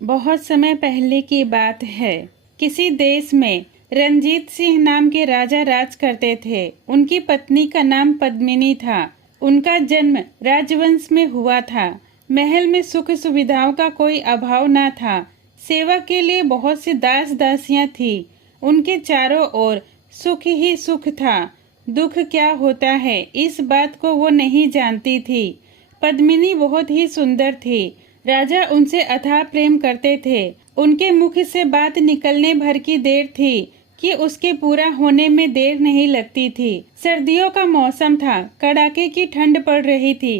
बहुत समय पहले की बात है। किसी देश में रंजीत सिंह नाम के राजा राज करते थे। उनकी पत्नी का नाम पद्मिनी था। उनका जन्म राजवंश में हुआ था। महल में सुख सुविधाओं का कोई अभाव न था। सेवा के लिए बहुत सी दास दासियां थी। उनके चारों ओर सुख ही सुख था। दुख क्या होता है इस बात को वो नहीं जानती थी। पद्मिनी बहुत ही सुंदर थी। राजा उनसे अथाह प्रेम करते थे। उनके मुख से बात निकलने भर की देर थी कि उसके पूरा होने में देर नहीं लगती थी। सर्दियों का मौसम था। कड़ाके की ठंड पड़ रही थी।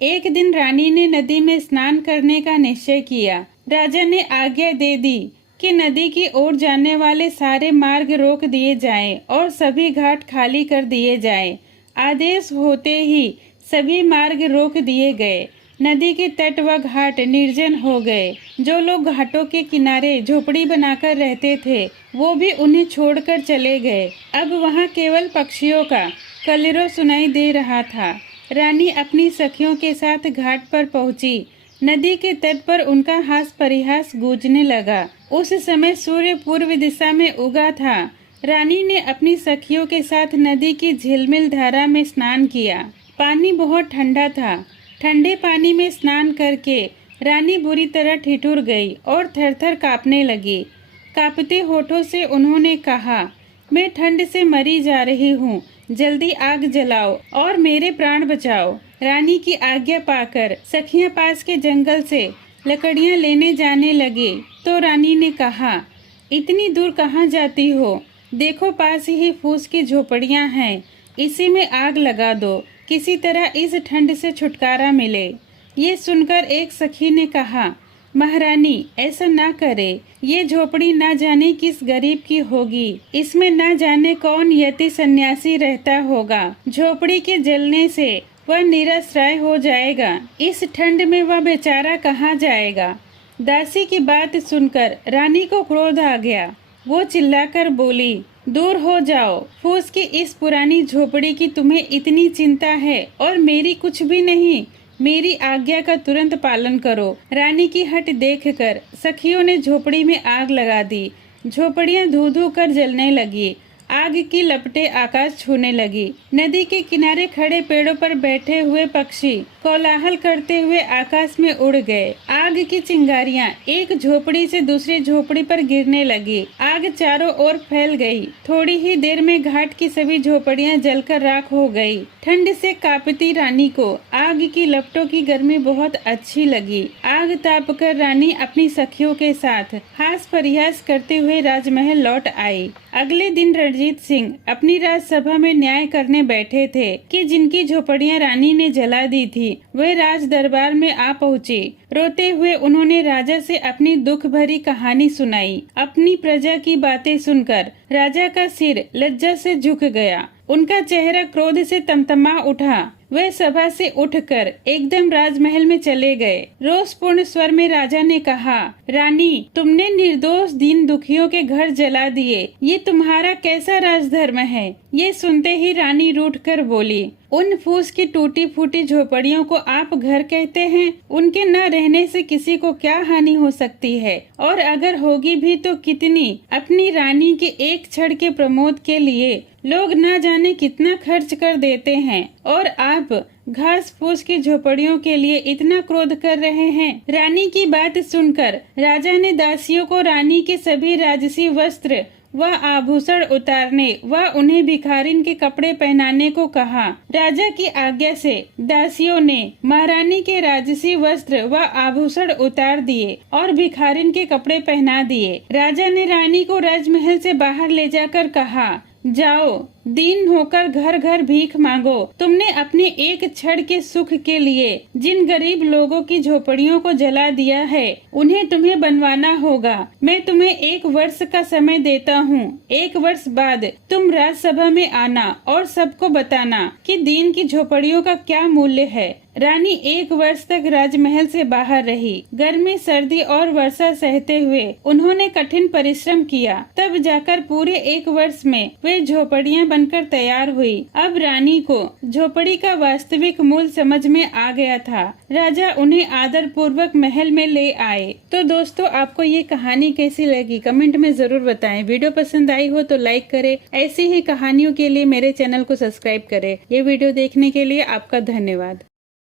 एक दिन रानी ने नदी में स्नान करने का निश्चय किया। राजा ने आज्ञा दे दी कि नदी की ओर जाने वाले सारे मार्ग रोक दिए जाएं और सभी घाट खाली कर दिए जाएं। आदेश होते ही सभी मार्ग रोक दिए गए। नदी के तट व घाट निर्जन हो गए। जो लोग घाटों के किनारे झोपड़ी बनाकर रहते थे वो भी उन्हें छोड़कर चले गए। अब वहाँ केवल पक्षियों का कलरव सुनाई दे रहा था। रानी अपनी सखियों के साथ घाट पर पहुंची। नदी के तट पर उनका हास परिहास गूंजने लगा। उस समय सूर्य पूर्व दिशा में उगा था। रानी ने अपनी सखियों के साथ नदी की झिलमिल धारा में स्नान किया। पानी बहुत ठंडा था। ठंडे पानी में स्नान करके रानी बुरी तरह ठिठुर गई और थरथर कांपने लगी। कांपते होठों से उन्होंने कहा, मैं ठंड से मरी जा रही हूँ, जल्दी आग जलाओ और मेरे प्राण बचाओ। रानी की आज्ञा पाकर सखियां पास के जंगल से लकड़ियां लेने जाने लगी तो रानी ने कहा, इतनी दूर कहाँ जाती हो? देखो पास ही फूस की झोपड़ियां हैं, इसी में आग लगा दो, किसी तरह इस ठंड से छुटकारा मिले। ये सुनकर एक सखी ने कहा, महारानी ऐसा ना करे, ये झोपड़ी ना जाने किस गरीब की होगी, इसमें ना जाने कौन यति सन्यासी रहता होगा। झोपड़ी के जलने से वह निराश्रय हो जाएगा। इस ठंड में वह बेचारा कहाँ जाएगा? दासी की बात सुनकर रानी को क्रोध आ गया। वो चिल्लाकर बोली, दूर हो जाओ। फूस की इस पुरानी झोपड़ी की तुम्हें इतनी चिंता है और मेरी कुछ भी नहीं। मेरी आज्ञा का तुरंत पालन करो। रानी की हट देखकर सखियों ने झोपड़ी में आग लगा दी। झोपड़ियां धू धू कर जलने लगी। आग की लपटें आकाश छूने लगी। नदी के किनारे खड़े पेड़ों पर बैठे हुए पक्षी कोलाहल करते हुए आकाश में उड़ गए। आग की चिंगारियां एक झोपड़ी से दूसरी झोपड़ी पर गिरने लगी। आग चारों ओर फैल गई। थोड़ी ही देर में घाट की सभी झोपड़ियां जलकर राख हो गई। ठंड से कांपती रानी को आग की लपटों की गर्मी बहुत अच्छी लगी। आग तापकर रानी अपनी सखियों के साथ हास परिहास करते हुए राजमहल लौट आई। अगले दिन रणजीत सिंह अपनी राजसभा में न्याय करने बैठे थे कि जिनकी झोपड़ियां रानी ने जला दी थी वे राज दरबार में आ पहुँचे। रोते हुए उन्होंने राजा से अपनी दुख भरी कहानी सुनाई। अपनी प्रजा की बातें सुनकर राजा का सिर लज्जा से झुक गया। उनका चेहरा क्रोध से तमतमा उठा। वे सभा से उठकर एकदम राजमहल में चले गए। रोषपूर्ण स्वर में राजा ने कहा, रानी, तुमने निर्दोष दीन दुखियों के घर जला दिए, ये तुम्हारा कैसा राजधर्म है? ये सुनते ही रानी रूठ कर बोली, उन फूस की टूटी फूटी झोपड़ियों को आप घर कहते हैं? उनके न रहने से किसी को क्या हानि हो सकती है, और अगर होगी भी तो कितनी? अपनी रानी के एक क्षण के प्रमोद के लिए लोग न जाने कितना खर्च कर देते हैं, और आप घास फूस की झोपड़ियों के लिए इतना क्रोध कर रहे हैं। रानी की बात सुनकर राजा ने दासियों को रानी के सभी राजसी वस्त्र व आभूषण उतारने व उन्हें भिखारिन के कपड़े पहनाने को कहा। राजा की आज्ञा से दासियों ने महारानी के राजसी वस्त्र व आभूषण उतार दिए और भिखारिन के कपड़े पहना दिए। राजा ने रानी को राजमहल से बाहर ले जाकर कहा, जाओ, दीन होकर घर घर भीख मांगो। तुमने अपने एक क्षण के सुख के लिए जिन गरीब लोगों की झोपड़ियों को जला दिया है उन्हें तुम्हें बनवाना होगा। मैं तुम्हें 1 वर्ष का समय देता हूँ। 1 वर्ष बाद तुम राजसभा में आना और सबको बताना कि दीन की झोपड़ियों का क्या मूल्य है। रानी 1 वर्ष तक राजमहल से बाहर रही। गर्मी, सर्दी और वर्षा सहते हुए उन्होंने कठिन परिश्रम किया। तब जाकर पूरे 1 वर्ष में वे झोपड़ियाँ बनकर तैयार हुई। अब रानी को झोपड़ी का वास्तविक मूल समझ में आ गया था। राजा उन्हें आदर पूर्वक महल में ले आए। तो दोस्तों, आपको ये कहानी कैसी लगी कमेंट में जरूर बताएं। वीडियो पसंद आई हो तो लाइक करें। ऐसी ही कहानियों के लिए मेरे चैनल को सब्सक्राइब करें। ये वीडियो देखने के लिए आपका धन्यवाद।